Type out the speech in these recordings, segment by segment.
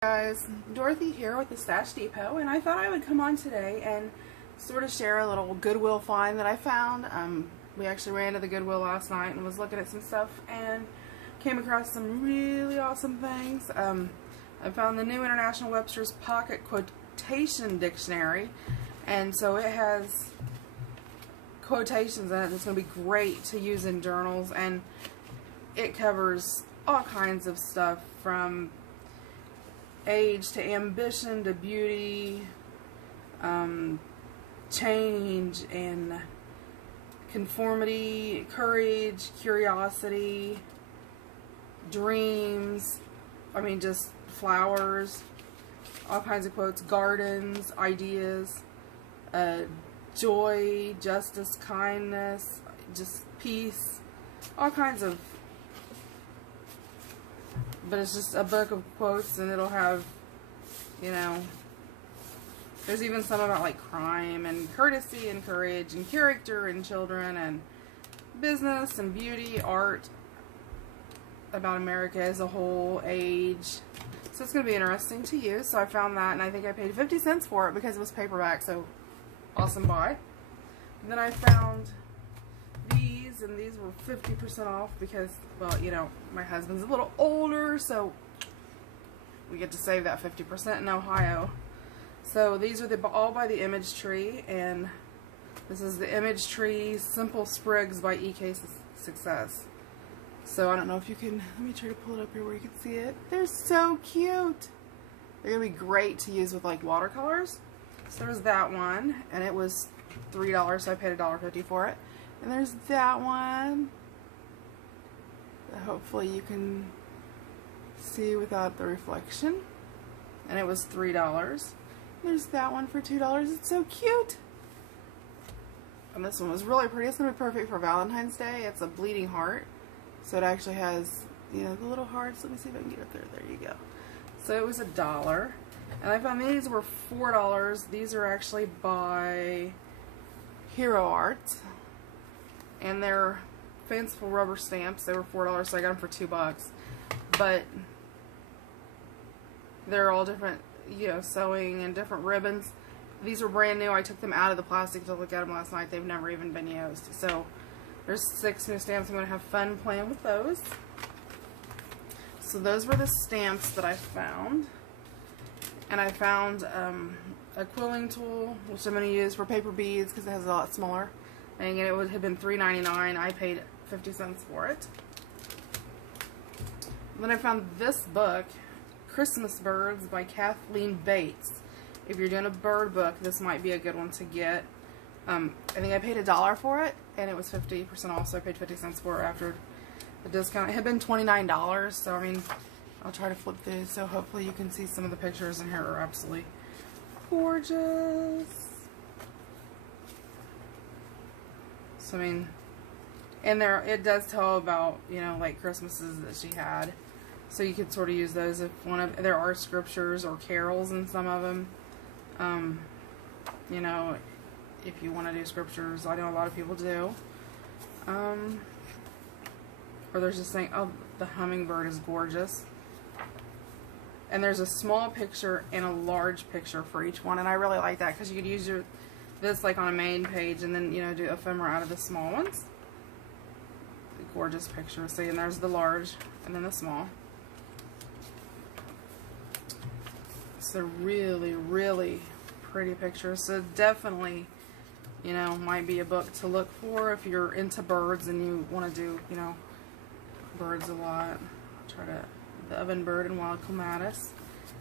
Guys, Dorothy here with the Stash Depot, and I thought I would come on today and sort of share a little Goodwill find that I found. We actually ran to the Goodwill last night and was looking at some stuff and came across some really awesome things. I found the new International Webster's Pocket Quotation Dictionary, and so it has quotations in it that's going to be great to use in journals, and it covers all kinds of stuff from age to ambition to beauty, change and conformity, courage, curiosity, dreams, just flowers, all kinds of quotes, gardens, ideas, joy, justice, kindness, just peace, all kinds of. But it's just a book of quotes, and it'll have, there's even some about like crime and courtesy and courage and character and children and business and beauty, art, about America as a whole, age. So it's going to be interesting to use. So I found that, and I think I paid 50 cents for it because it was paperback, so awesome buy. And then I found these, and these were 50% off because, well, my husband's a little older, so we get to save that 50% in Ohio. So these are all by the Image Tree, and this is the Image Tree Simple Sprigs by E.K. Success. So I don't know if you can, let me try to pull it up here where you can see it. They're so cute. They're going to be great to use with like watercolors. So there's that one, and it was $3, so I paid $1.50 for it. And there's that one that hopefully you can see without the reflection. And it was $3. There's that one for $2. It's so cute. And this one was really pretty. It's going to be perfect for Valentine's Day. It's a bleeding heart. So it actually has, the little hearts. Let me see if I can get up there. There you go. So it was $1. And I found these were $4. These are actually by Hero Art. And they're fanciful rubber stamps. They were $4, so I got them for $2. But they're all different, sewing and different ribbons. These were brand new. I took them out of the plastic to look at them last night. They've never even been used. So there's 6 new stamps. I'm going to have fun playing with those. So those were the stamps that I found. And I found a quilling tool, which I'm going to use for paper beads because it has a lot smaller. And it would have been $3.99. I paid 50 cents for it. Then I found this book, Christmas Birds by Kathleen Bates. If you're doing a bird book, this might be a good one to get. I think I paid $1 for it, and it was 50% off, so I paid 50 cents for it after the discount. It had been $29, so I'll try to flip through, so hopefully you can see some of the pictures in here are absolutely gorgeous. So, and there, it does tell about, like Christmases that she had. So you could sort of use those if there are scriptures or carols in some of them. If you want to do scriptures, I know a lot of people do. Or there's this thing, oh, the hummingbird is gorgeous. And there's a small picture and a large picture for each one, and I really like that because you could use this like on a main page and then, do ephemera out of the small ones. Gorgeous picture. See, and there's the large and then the small. So really, really pretty pictures. So definitely, might be a book to look for if you're into birds and you want to do, birds a lot. I'll try to, the ovenbird and wild clematis.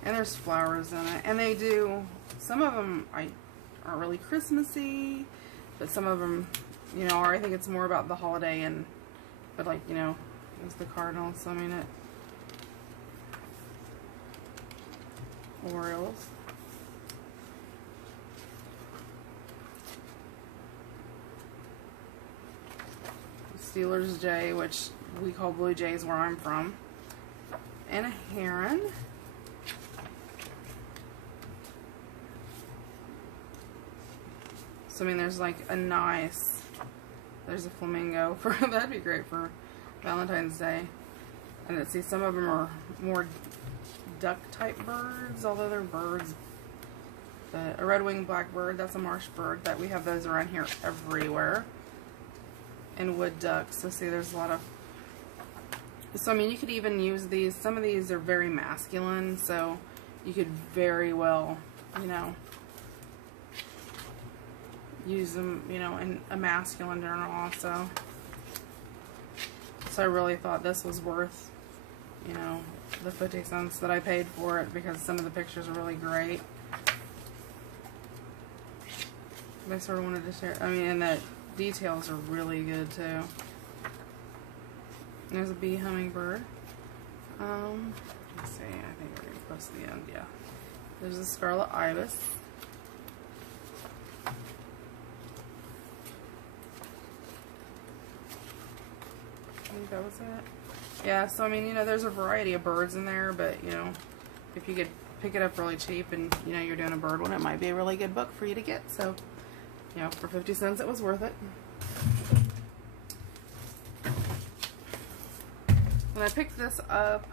And there's flowers in it. And they do, some of them aren't really Christmassy, but some of them, are, I think it's more about the holiday but like, there's the cardinal, so Orioles. Steelers Jay, which we call Blue Jays where I'm from. And a heron. So there's like a nice, there's a flamingo for that'd be great for Valentine's Day. And let's see, some of them are more duck type birds, although they're birds. A red-winged blackbird, that's a marsh bird, that we have those around here everywhere. And wood ducks. So see, there's a lot of... So I mean, you could even use these. Some of these are very masculine, so you could very well, you know, use them, you know, in a masculine journal also. So I really thought this was worth, you know, the 50 cents that I paid for it, because some of the pictures are really great. I sort of wanted to share. I mean, and the details are really good too. There's a bee hummingbird. Let's see. I think we're getting close to the end. Yeah. There's a scarlet ibis. I think that was it. Yeah. So I mean, you know, there's a variety of birds in there, but you know, if you could pick it up really cheap and you know you're doing a bird one, it might be a really good book for you to get. So. You know, for 50 cents, it was worth it. And I picked this up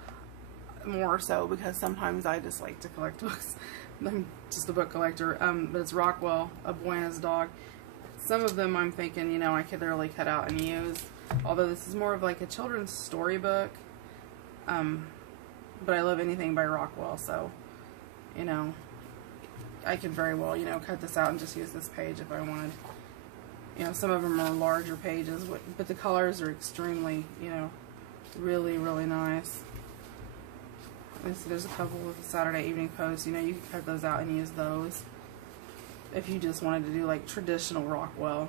more so because sometimes I just like to collect books. I'm just a book collector. But it's Rockwell, A Boy and His Dog. Some of them I'm thinking, you know, I could really cut out and use. Although this is more of like a children's storybook. But I love anything by Rockwell, so, you know, I could very well, you know, cut this out and just use this page if I wanted. You know, some of them are larger pages, but the colors are extremely, you know, really, really nice. And so there's a couple with the Saturday Evening Post. You know, you can cut those out and use those if you just wanted to do like traditional Rockwell.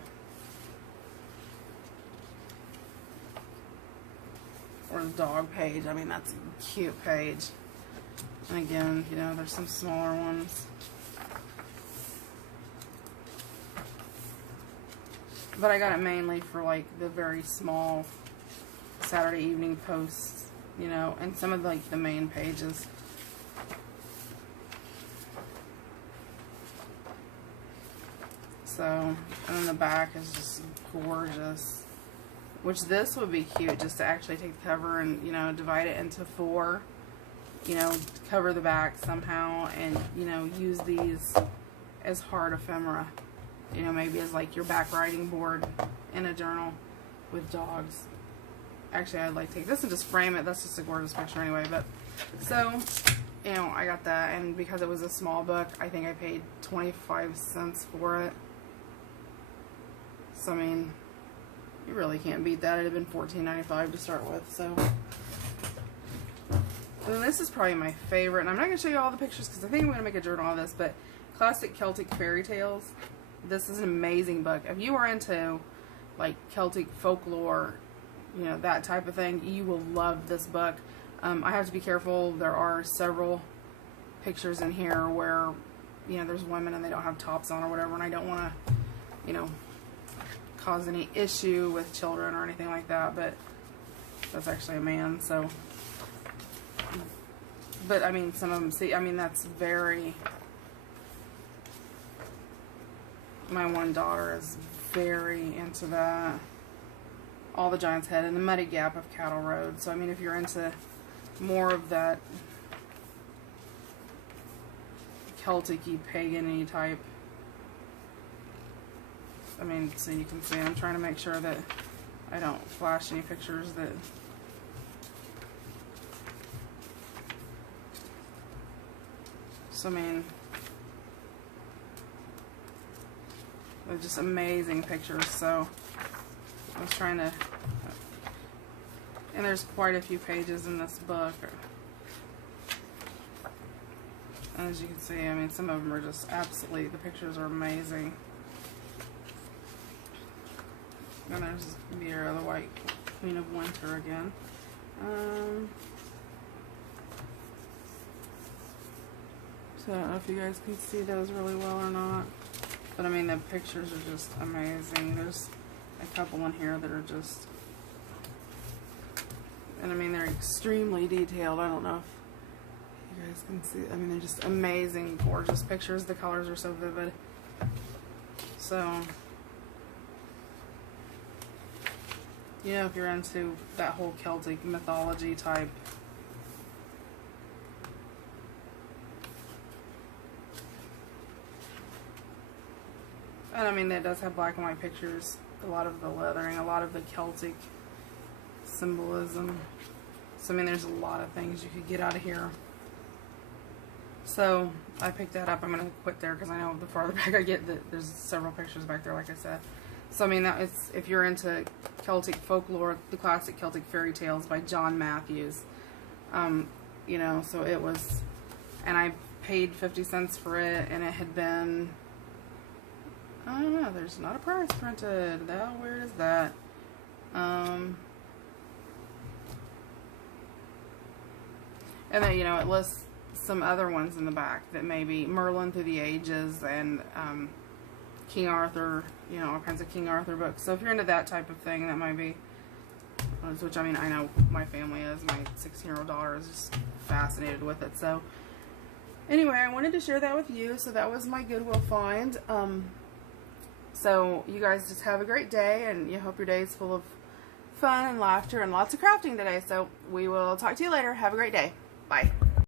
Or the dog page. I mean, that's a cute page. And again, you know, there's some smaller ones. But I got it mainly for like the very small Saturday Evening Posts, you know, and some of like the main pages. So, and then the back is just gorgeous. Which this would be cute, just to actually take the cover and, you know, divide it into 4. You know, cover the back somehow and, you know, use these as hard ephemera. You know, maybe as like your back writing board in a journal with dogs. Actually, I'd like to take this and just frame it. That's just a gorgeous picture anyway. But so, you know, I got that, and because it was a small book, I think I paid 25 cents for it. So I mean, you really can't beat that. It'd have been $14.95 to start with. So, and this is probably my favorite. And I'm not going to show you all the pictures because I think I'm going to make a journal of this. But Classic Celtic Fairy Tales. This is an amazing book. If you are into like Celtic folklore, you know, that type of thing, you will love this book. I have to be careful. There are several pictures in here where, you know, there's women and they don't have tops on or whatever, and I don't want to, you know, cause any issue with children or anything like that, but that's actually a man, so. But I mean, some of them, see, I mean, that's very... My one daughter is very into that. All the Giant's Head and the Muddy Gap of Cattle Road. So, I mean, if you're into more of that Celtic-y, pagan-y type. I mean, so you can see, I'm trying to make sure that I don't flash any pictures that... So, I mean... They're just amazing pictures, so I was trying to, and there's quite a few pages in this book. And as you can see, I mean, some of them are just absolutely, the pictures are amazing. And there's Vera, the White Queen of Winter again. So I don't know if you guys can see those really well or not. But I mean, the pictures are just amazing. There's a couple in here that are just, and I mean, they're extremely detailed. I don't know if you guys can see. I mean, they're just amazing, gorgeous pictures. The colors are so vivid. So, you know, if you're into that whole Celtic mythology type And I mean, it does have black and white pictures. A lot of the leathering, a lot of the Celtic symbolism. So, I mean, there's a lot of things you could get out of here. So, I picked that up. I'm going to quit there because I know the farther back I get, there's several pictures back there, like I said. So, I mean, that it's, if you're into Celtic folklore, the classic Celtic fairy tales by John Matthews. You know, so it was, and I paid 50 cents for it, and it had been, I don't know, there's not a price printed. How weird is that? And then, you know, it lists some other ones in the back that may be Merlin Through the Ages and King Arthur, you know, all kinds of King Arthur books. So if you're into that type of thing, that might be, which I mean, I know my family is. My 16-year-old daughter is just fascinated with it. So anyway, I wanted to share that with you. So that was my Goodwill find. So you guys just have a great day, and you hope your day is full of fun and laughter and lots of crafting today. So we will talk to you later. Have a great day. Bye.